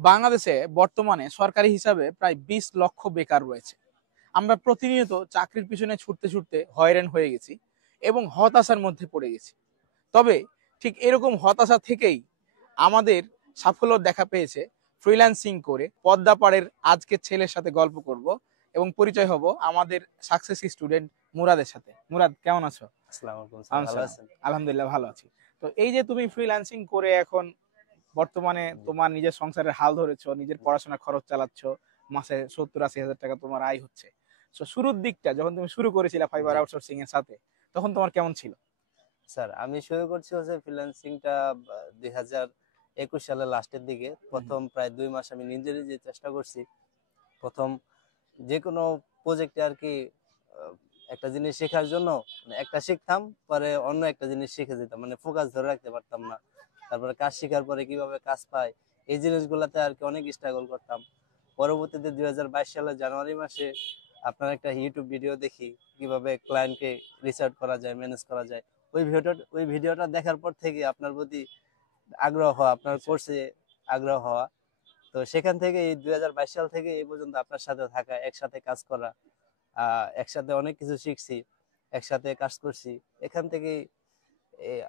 বাংলাদেশে বর্তমানে সরকারি হিসাবে প্রায় 20 লক্ষ বেকার রয়েছে। আমরা প্রতিনিয়ত চাকরির পিছনে ছুটতে ছুটতে হয়রান হয়ে গেছি এবং হতাশার মধ্যে পড়ে গেছি। তবে ঠিক এরকম হতাশা থেকেই আমাদের সাফল্য দেখা পেয়েছে ফ্রিল্যান্সিং করে। পদ্মাপাড়ের আজকের ছেলের সাথে গল্প করব এবং পরিচয় হব আমাদের সাকসেস স্টুডেন্ট মুরাদের সাথে। মুরাদ, কেমন আছো? আসসালামু আলাইকুম স্যার, ভালো আছেন? আলহামদুলিল্লাহ ভালো আছি। তো এই যে তুমি ফ্রিল্যান্সিং করে এখন বর্তমানে তোমার নিজের সংসারের হাল ধরেছো, নিজের পড়াশোনার খরচ চালাচ্ছ, মাসে 70-80 হাজার টাকা তোমার আয় হচ্ছে। তো শুরুর দিকটা যখন তুমি শুরু করেছিলে ফাইবার জি আউটসোর্সিং এর সাথে, তখন তোমার কেমন ছিল? স্যার, আমি শুরু করছি হচ্ছে ফ্রিল্যান্সিংটা 2021 সালের লাস্টের দিকে। প্রথম প্রায় 2 মাস আমি নিজে চেষ্টা করছি। প্রথম যে কোনো প্রজেক্টে আর কি একটা জিনিস শেখার জন্য মানে একটা শিখতাম, পরে অন্য একটা জিনিস শিখে যেতাম, মানে ফোকাস ধরে রাখতে পারতাম না। তারপরে কাজ শেখার পরে কিভাবে কাজ পাই এই জিনিসগুলোতে আর কি অনেক স্ট্রাগল করতাম। পরবর্তীতে 2022 সালের জানুয়ারি মাসে আপনার একটা ইউটিউব ভিডিও দেখি কিভাবে ক্লায়েন্টকে রিসার্চ করা যায়, ম্যানেজ করা যায়। ওই ভিডিওটা দেখার পর থেকে আপনার প্রতি আগ্রহ হওয়া, আপনার কোর্সে আগ্রহ হওয়া। তো সেখান থেকে এই 2022 সাল থেকে এই পর্যন্ত আপনার সাথে থাকা, একসাথে কাজ করা, একসাথে অনেক কিছু শিখছি, একসাথে কাজ করছি। এখান থেকে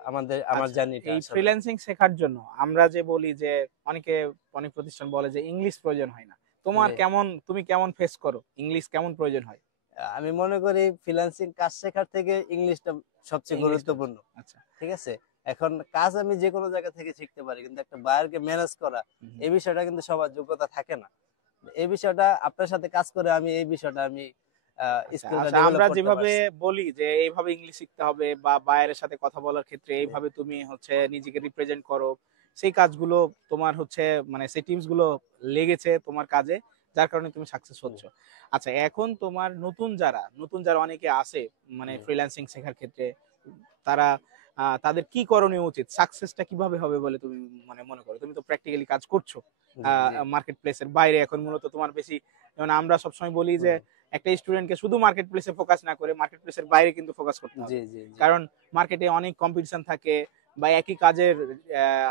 আমার আচ্ছা, জার্নিটা এই আসলে। ফ্রিল্যান্সিং শেখার জন্য আমরা যে বলি যে অনেক প্রতিষ্ঠান বলে যে ইংলিশ প্রয়োজন হয় না, তোমার জি, তুমি কেমন ফেস করো? ইংলিশ কেমন প্রয়োজন হয়? আমি মনে করি ফ্রিল্যান্সিং কাজ শেখার থেকে ইংলিশটা সবচেয়ে ইংলিশটা বেশি। গুরুত্বপূর্ণ। আচ্ছা। ঠিক আছে, এখন কাজ আমি যে কোনো জায়গা থেকে শিখতে পারি, কিন্তু একটা বায়ারকে ম্যানেজ করা হুম। এই বিষয়টা কিন্তু সবার যোগ্যতা থাকে না। এই বিষয়টা আপনার সাথে কাজ করে আমি এই বিষয়টা আমি আচ্ছা স্কিলটা আচ্ছা, ডেভেলপ আমরা করতে যেভাবে পারছি। বলি যে এইভাবে ইংলিশ শিখতে হবে বা বায়ারের সাথে কথা বলার ক্ষেত্রে জি এইভাবে তুমি হচ্ছে নিজেকে রিপ্রেজেন্ট করো, সেই কাজগুলো তোমার হচ্ছে মানে সেই টিপস গুলো লেগেছে তোমার কাজে, যার কারণে তুমি সাকসেস জি হচ্ছ। আচ্ছা, এখন তোমার নতুন যারা অনেকে আছে মানে জি ফ্রিল্যান্সিং শেখার ক্ষেত্রে, তারা তাদের কি করণীয় উচিত? সাকসেসটা কিভাবে হবে বলে তুমি মানে মনে করো? তুমি তো প্র্যাকটিক্যালি কাজ করছো জি জি মার্কেট প্লেসের বাইরে, এখন মূলত তোমার বেশি, যেমন আমরা সবসময় বলি যে হুম, একটা স্টুডেন্টকে শুধু মার্কেট প্লেসে ফোকাস না করে মার্কেট প্লেসের বাইরে কিন্তু ফোকাস করতে জি হবে। জি জি কারণ মার্কেটে অনেক কম্পিটিশন থাকে বা একই কাজের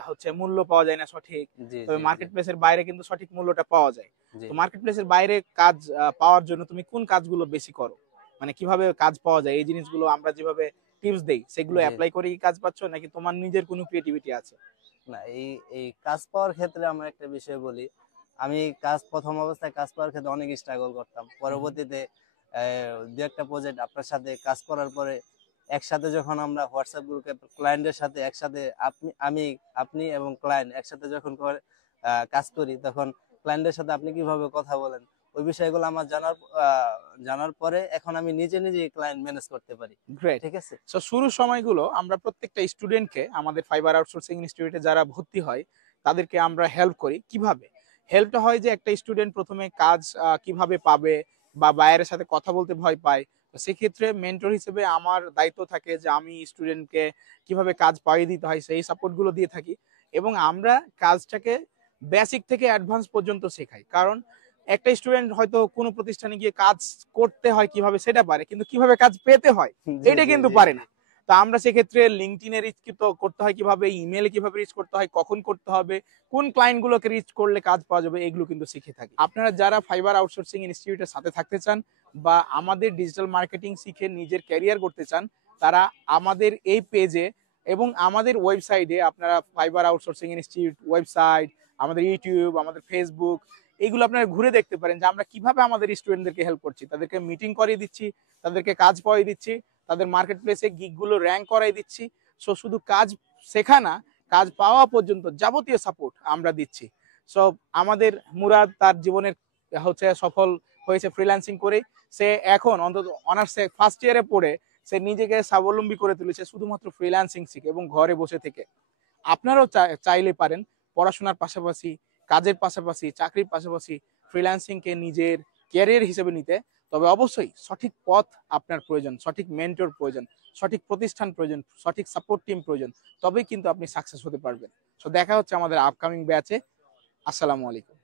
হচ্ছে মূল্য পাওয়া যায় না সঠিক। জি তবে জি জি মার্কেট প্লেসের বাইরে কিন্তু সঠিক মূল্যটা পাওয়া যায়। জি তো মার্কেট প্লেসের বাইরে কাজ পাওয়ার জন্য তুমি কোন কাজগুলো বেশি করো? মানে কিভাবে কাজ পাওয়া যায় এই জিনিসগুলো আমরা যেভাবে টিপস দেই সেগুলো জি অ্যাপ্লাই করে কি কাজ পাচ্ছ, নাকি তোমার নিজের কোনো ক্রিয়েটিভিটি আছে? না, এই এই কাজ পাওয়ার ক্ষেত্রে আমার একটা বিষয় বলি। আমি প্রথম অবস্থায় কাজ পাওয়ার ক্ষেত্রে অনেক স্ট্রাগল করতাম। হুম, হুম। পরবর্তীতে দু একটা প্রজেক্ট আপনার সাথে কাজ করার পরে একসাথে যখন আমরা হোয়াটসঅ্যাপ গ্রুপে ক্লায়েন্টের সাথে একসাথে আপনি এবং ক্লায়েন্ট একসাথে যখন কাজ করি, তখন ক্লায়েন্টের সাথে আপনি কিভাবে কথা বলেন ওই বিষয়গুলো আমার জানার পরে এখন আমি নিজেই ক্লায়েন্ট ম্যানেজ করতে পারি। গ্রেট। ঠিক আছে। সো শুরুর সময়গুলো আমরা প্রত্যেকটা স্টুডেন্টকে আমাদের ফাইবার আউটসোর্সিং ইনস্টিটিউটে যারা ভর্তি হয় তাদেরকে আমরা হেল্প করি। কিভাবে হেল্পটা হয় যে একটা স্টুডেন্ট প্রথমে কাজ কিভাবে পাবে বা বাইরের সাথে কথা বলতে ভয় পায়, তো সেক্ষেত্রে মেন্টর হিসেবে আমার দায়িত্ব থাকে যে আমি স্টুডেন্টকে কিভাবে কাজ পাইয়ে দিতে হয় সেই সাপোর্টগুলো দিয়ে থাকি। এবং আমরা কাজটাকে বেসিক থেকে অ্যাডভান্স পর্যন্ত শেখাই। কারণ একটা স্টুডেন্ট হয়তো কোনো প্রতিষ্ঠানে গিয়ে কাজ করতে হয় কিভাবে সেটা পারে, কিন্তু কিভাবে কাজ পেতে হয় জি এটা জি কিন্তু জি পারে না। তো আমরা সেক্ষেত্রে লিঙ্কডইনে রিচ করতে হয় কিভাবে, ইমেলে কিভাবে রিচ করতে হয়, কখন করতে হবে, কোন ক্লায়েন্ট গুলোকে রিচ করলে কাজ পাওয়া যাবে, এগুলো কিন্তু শিখে থাকি। আপনারা যারা ফাইবার আউটসোর্সিং ইনস্টিটিউটের সাথে থাকতে চান বা আমাদের ডিজিটাল মার্কেটিং শিখে নিজের ক্যারিয়ার করতে চান, তারা আমাদের এই পেজে এবং আমাদের ওয়েবসাইটে, আপনারা ফাইবার আউটসোর্সিং ইনস্টিটিউট ওয়েবসাইট, আমাদের ইউটিউব, আমাদের ফেসবুক, এইগুলো আপনারা ঘুরে দেখতে পারেন যে আমরা কিভাবে আমাদের স্টুডেন্টদেরকে হেল্প করছি। তাদেরকে মিটিং করিয়ে দিচ্ছি, তাদেরকে কাজ পাইয়ে দিচ্ছি, তাদের মার্কেট প্লেসে গিগগুলো র্যাঙ্ক করাই দিচ্ছি। সো শুধু কাজ শেখা না, কাজ পাওয়া পর্যন্ত যাবতীয় সাপোর্ট আমরা দিচ্ছি। সো আমাদের মুরাদ তার জীবনের হচ্ছে সফল হয়েছে ফ্রিল্যান্সিং করে। সে এখন অন্তত অনার্সে ফার্স্ট ইয়ারে পড়ে সে নিজেকে স্বাবলম্বী করে তুলেছে শুধুমাত্র ফ্রিল্যান্সিং শিখে এবং ঘরে বসে থেকে। আপনারাও চাইলে পারেন পড়াশোনার পাশাপাশি, কাজের পাশাপাশি, চাকরির পাশাপাশি ফ্রিল্যান্সিংকে নিজের ক্যারিয়ার হিসেবে নিতে। তবে অবশ্যই সঠিক পথ আপনার প্রয়োজন, সঠিক মেন্টর প্রয়োজন, সঠিক প্রতিষ্ঠান প্রয়োজন, সঠিক সাপোর্ট টিম প্রয়োজন। তবেই কিন্তু আপনি সাকসেস হতে পারবেন। তো দেখা হচ্ছে আমাদের আপকামিং ব্যাচে। আসসালামু আলাইকুম।